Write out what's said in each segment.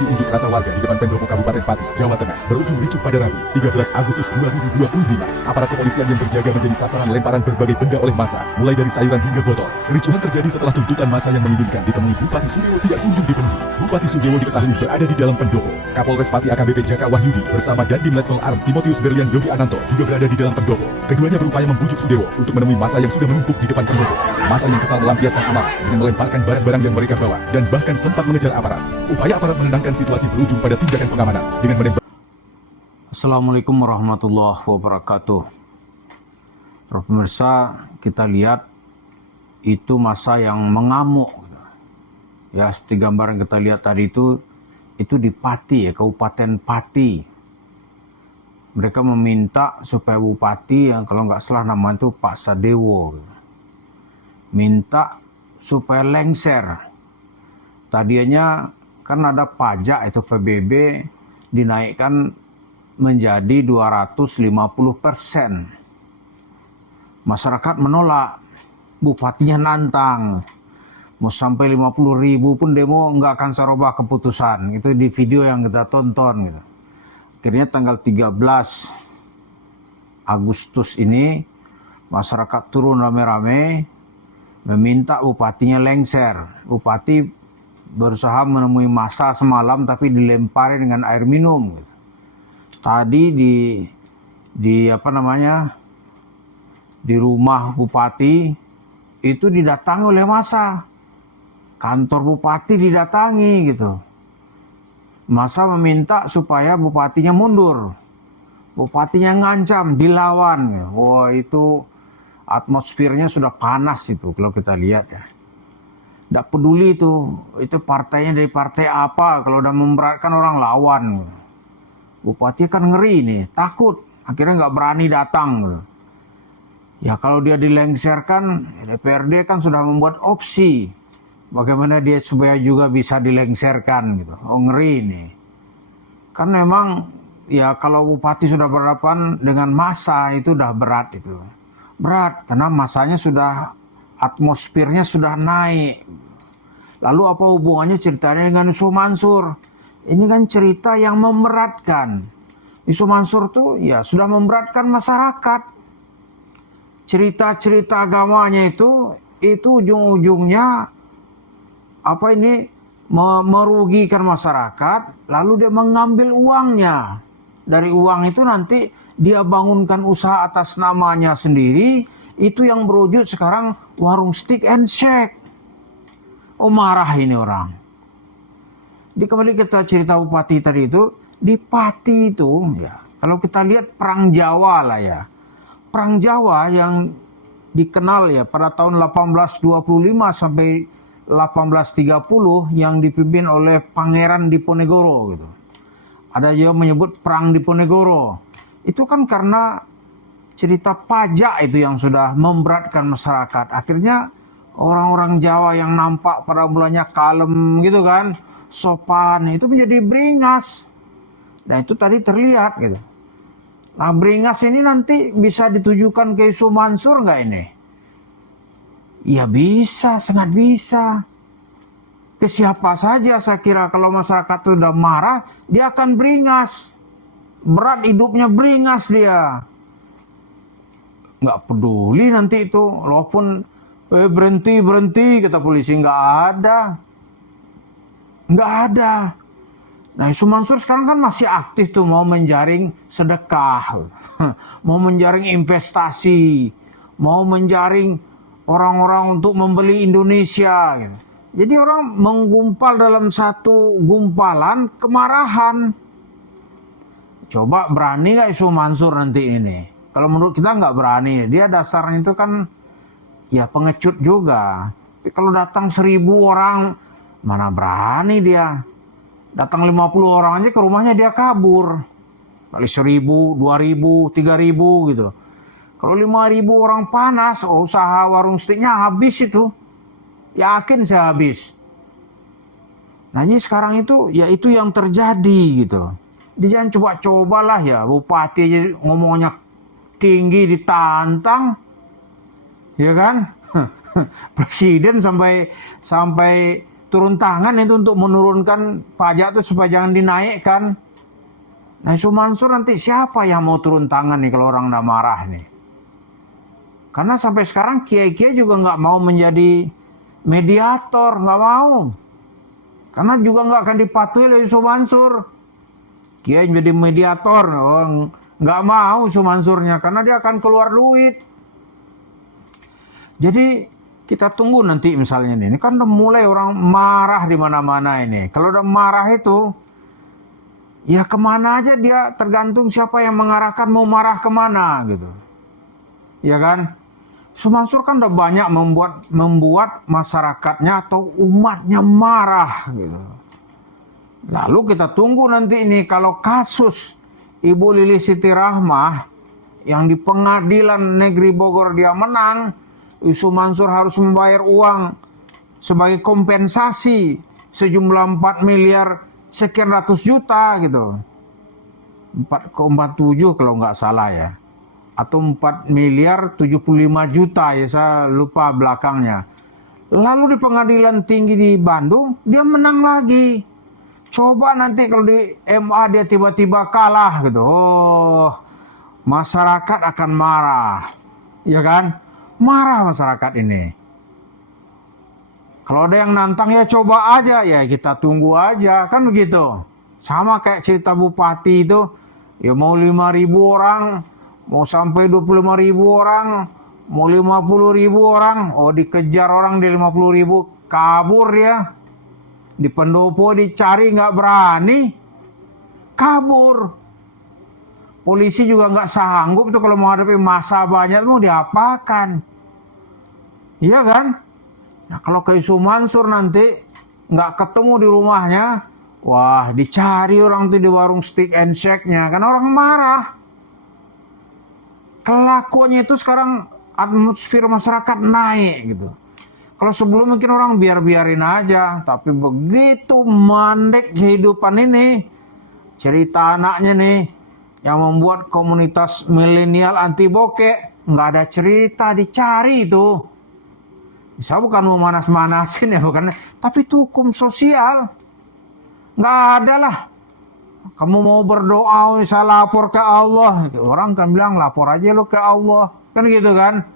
Aksi unjuk rasa warga di depan Pendopo Kabupaten Pati, Jawa Tengah berujung ricuh pada Rabu, 13 Agustus 2025. Aparat kepolisian yang berjaga menjadi sasaran lemparan berbagai benda oleh massa, mulai dari sayuran hingga botol. Kericuhan terjadi setelah tuntutan massa yang menginginkan ditemui Bupati Sudewo tidak kunjung dipenuhi. Bupati Sudewo diketahui berada di dalam Pendopo. Kapolres Pati AKBP Jaka Wahyudi bersama Dandim Letkol Arm Timotius Berlian Yogi Ananto juga berada di dalam Pendopo. Keduanya berupaya membujuk Sudewo untuk menemui massa yang sudah menumpuk di depan Pendopo. Massa yang kesal melampiaskan amarah dengan melemparkan barang-barang yang mereka bawa dan bahkan sempat mengejar aparat. Upaya aparat menenangkan situasi berujung pada tindakan pengamanan dengan menembak. Assalamualaikum warahmatullahi wabarakatuh. Para pemirsa, kita lihat itu massa yang mengamuk. Ya, seperti gambar yang kita lihat tadi itu di Pati, ya, Kabupaten Pati. Mereka meminta supaya Bupati yang kalau nggak salah namanya itu Pak Sadewo, minta supaya lengser. Tadinya kan ada pajak itu PBB dinaikkan menjadi 250%. Masyarakat menolak, bupatinya nantang. Mau sampai 50.000 pun demo nggak akan serubah keputusan. Itu di video yang kita tonton gitu. Akhirnya tanggal 13 Agustus ini masyarakat turun rame-rame meminta bupatinya lengser. Bupati berusaha menemui massa semalam tapi dilempari dengan air minum. Tadi di rumah bupati itu didatangi oleh massa. Kantor bupati didatangi gitu. Massa meminta supaya bupatinya mundur. Bupatinya ngancam, dilawan. Wah, itu atmosfernya sudah panas itu kalau kita lihat ya. Tidak peduli itu partainya dari partai apa, kalau udah memberatkan orang lawan. Bupati kan ngeri nih, takut, akhirnya nggak berani datang. Ya kalau dia dilengserkan, DPRD kan sudah membuat opsi, bagaimana dia supaya juga bisa dilengserkan gitu. Oh ngeri nih. Kan memang ya kalau bupati sudah berhadapan dengan massa itu udah berat itu. Berat karena massanya sudah, atmosfernya sudah naik. Lalu apa hubungannya ceritanya dengan Yusuf Mansur? Ini kan cerita yang memberatkan. Yusuf Mansur tuh ya sudah memberatkan masyarakat. Cerita-cerita agamanya itu ujung-ujungnya merugikan masyarakat. Lalu dia mengambil uangnya. Dari uang itu nanti dia bangunkan usaha atas namanya sendiri. Itu yang berwujud sekarang warung stick and shake. Oh marah ini orang. Kembali kita cerita bupati tadi itu, di Pati itu ya, kalau kita lihat perang Jawa lah ya. Perang Jawa yang dikenal ya pada tahun 1825 sampai 1830 yang dipimpin oleh Pangeran Diponegoro gitu. Ada juga menyebut perang Diponegoro. Itu kan karena cerita pajak itu yang sudah memberatkan masyarakat. Akhirnya orang-orang Jawa yang nampak pada mulanya kalem gitu kan, sopan, itu menjadi beringas. Nah itu tadi terlihat gitu. Nah beringas ini nanti bisa ditujukan ke Yusuf Mansur nggak ini? Ya bisa, sangat bisa. Ke siapa saja saya kira kalau masyarakat itu udah marah, dia akan beringas. Berat hidupnya beringas dia. Nggak peduli nanti itu, walaupun berhenti kata polisi, nggak ada. Nah Yusuf Mansur sekarang kan masih aktif tuh, mau menjaring sedekah, mau menjaring investasi, mau menjaring orang-orang untuk membeli Indonesia gitu. Jadi orang menggumpal dalam satu gumpalan kemarahan. Coba berani nggak Yusuf Mansur nanti ini? Kalau menurut kita nggak berani. Dia dasarnya itu kan ya pengecut juga. Tapi kalau datang 1.000 orang, mana berani dia. Datang 50 orang aja ke rumahnya dia kabur. Kali 1.000, 2.000, 3.000 gitu. Kalau 5.000 orang panas, usaha warung steaknya habis itu. Yakin saya habis. Nah ini sekarang itu, ya itu yang terjadi gitu. Dia jangan coba-cobalah ya, bupati aja ngomongnya tinggi ditantang. Ya kan? Presiden sampai turun tangan itu untuk menurunkan pajak itu supaya jangan dinaikkan. Nah, Isu Mansur nanti siapa yang mau turun tangan nih kalau orang udah marah nih? Karena sampai sekarang kiai-kiai juga nggak mau menjadi mediator, nggak mau. Karena juga nggak akan dipatuhi oleh Isu Mansur. Kiai jadi mediator, nggak mau Isu Mansurnya karena dia akan keluar duit. Jadi kita tunggu nanti misalnya ini kan udah mulai orang marah di mana-mana ini. Kalau udah marah itu, ya kemana aja dia tergantung siapa yang mengarahkan mau marah kemana gitu. Ya kan? Mansur kan udah banyak membuat masyarakatnya atau umatnya marah gitu. Lalu kita tunggu nanti ini kalau kasus Ibu Lili Siti Rahmah yang di pengadilan negeri Bogor dia menang, Isu Mansur harus membayar uang sebagai kompensasi sejumlah 4 miliar sekian ratus juta gitu. 4,7 kalau nggak salah ya. Atau 4 miliar 75 juta ya, saya lupa belakangnya. Lalu di pengadilan tinggi di Bandung dia menang lagi. Coba nanti kalau di MA dia tiba-tiba kalah gitu. Oh, masyarakat akan marah. Ya kan? Marah masyarakat ini. Kalau ada yang nantang ya coba aja, ya kita tunggu aja, kan begitu. Sama kayak cerita bupati itu, ya mau 5.000 orang, mau sampai 25.000 orang, mau 50.000 orang, oh dikejar orang di 50.000, kabur ya. Di pendopo dicari nggak berani, kabur. Polisi juga nggak sanggup tuh kalau menghadapi massa banyak mau diapakan. Iya kan? Nah, kalau ke Isu Mansur nanti nggak ketemu di rumahnya, wah dicari orang tuh di warung steak and shake-nya, kan orang marah. Kelakuannya itu sekarang atmosfer masyarakat naik gitu. Kalau sebelum mungkin orang biarin aja, tapi begitu mandek kehidupan ini, cerita anaknya nih yang membuat komunitas milenial anti bokeh, nggak ada cerita, dicari itu. Saya bukan mau manas-manasin ya, bukan, tapi itu hukum sosial. Nggak ada lah. Kamu mau berdoa, saya lapor ke Allah. Orang kan bilang lapor aja lo ke Allah. Kan gitu kan.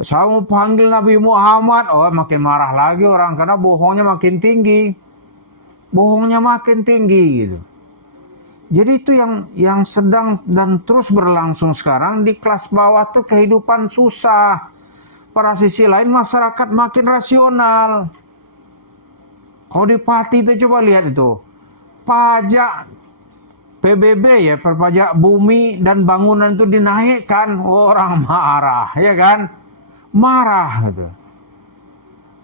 Saya mau panggil Nabi Muhammad. Oh makin marah lagi orang. Karena bohongnya makin tinggi. Bohongnya makin tinggi gitu. Jadi itu yang sedang dan terus berlangsung sekarang. Di kelas bawah tuh kehidupan susah. Pada sisi lain masyarakat makin rasional. Kalau di Pati itu coba lihat itu. Pajak PBB ya, perpajak bumi dan bangunan itu dinaikkan. Orang marah, ya kan? Marah gitu.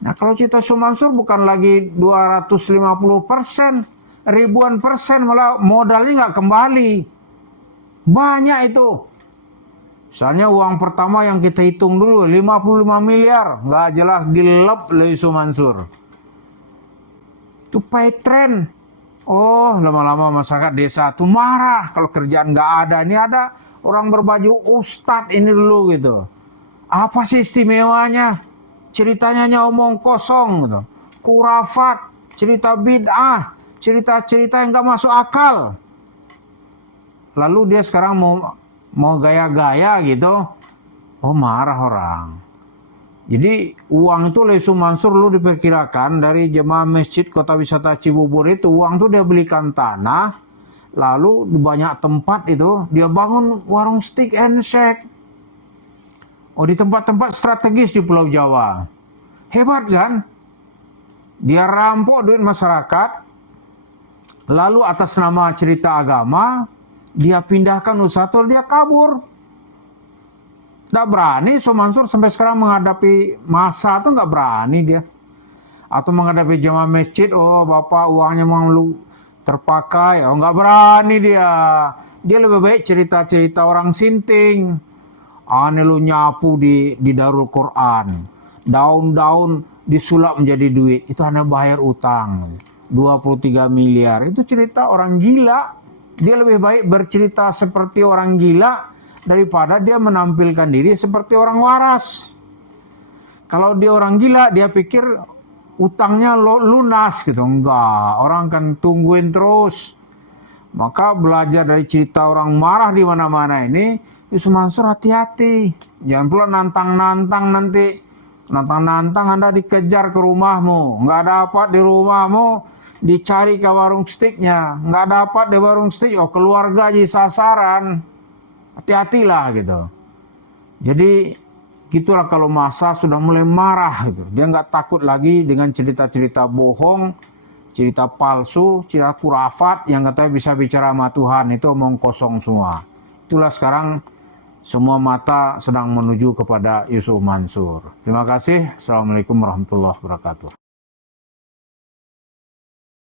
Nah kalau Cita Sumansur bukan lagi 250%, ribuan persen, malah modalnya nggak kembali. Banyak itu. Misalnya uang pertama yang kita hitung dulu 55 miliar, nggak jelas dilep oleh Isu Mansur. Itu pay trend. Oh, lama-lama masyarakat desa tuh marah kalau kerjaan nggak ada. Ini ada orang berbaju ustadz ini dulu gitu. Apa sih istimewanya? Ceritanya hanya omong kosong gitu. Kurafat, cerita bid'ah, cerita-cerita yang nggak masuk akal. Lalu dia sekarang mau gaya-gaya gitu, oh marah orang. Jadi uang itu oleh Isu Mansur lu diperkirakan dari jemaah masjid kota wisata Cibubur itu, uang itu dia belikan tanah, lalu di banyak tempat itu dia bangun warung steak and shake. Oh di tempat-tempat strategis di Pulau Jawa. Hebat kan? Dia rampok duit masyarakat, lalu atas nama cerita agama, dia pindahkan usaha itu, dia kabur. Nggak berani Isu Mansur sampai sekarang menghadapi massa tuh nggak berani dia. Atau menghadapi jemaah masjid, oh bapak uangnya mau lu terpakai, oh nggak berani dia. Dia lebih baik cerita-cerita orang sinting. Aneh lu nyapu di Darul Quran. Daun-daun disulap menjadi duit. Itu hanya bayar utang. 23 miliar. Itu cerita orang gila. Dia lebih baik bercerita seperti orang gila daripada dia menampilkan diri seperti orang waras. Kalau dia orang gila, dia pikir utangnya lunas gitu. Enggak, orang kan tungguin terus. Maka belajar dari cerita orang marah di mana-mana ini, Yusuf Mansur hati-hati. Jangan pula nantang-nantang nanti. Nantang-nantang Anda dikejar ke rumahmu. Nggak dapat di rumahmu, dicari ke warung steaknya. Nggak dapat di warung steak, oh keluarga jadi sasaran. Hati-hatilah gitu. Jadi gitulah kalau masa sudah mulai marah gitu. Dia nggak takut lagi dengan cerita-cerita bohong, cerita palsu, cerita kurafat yang katanya bisa bicara sama Tuhan, itu omong kosong semua. Itulah sekarang semua mata sedang menuju kepada Yusuf Mansur. Terima kasih. Assalamualaikum warahmatullahi wabarakatuh.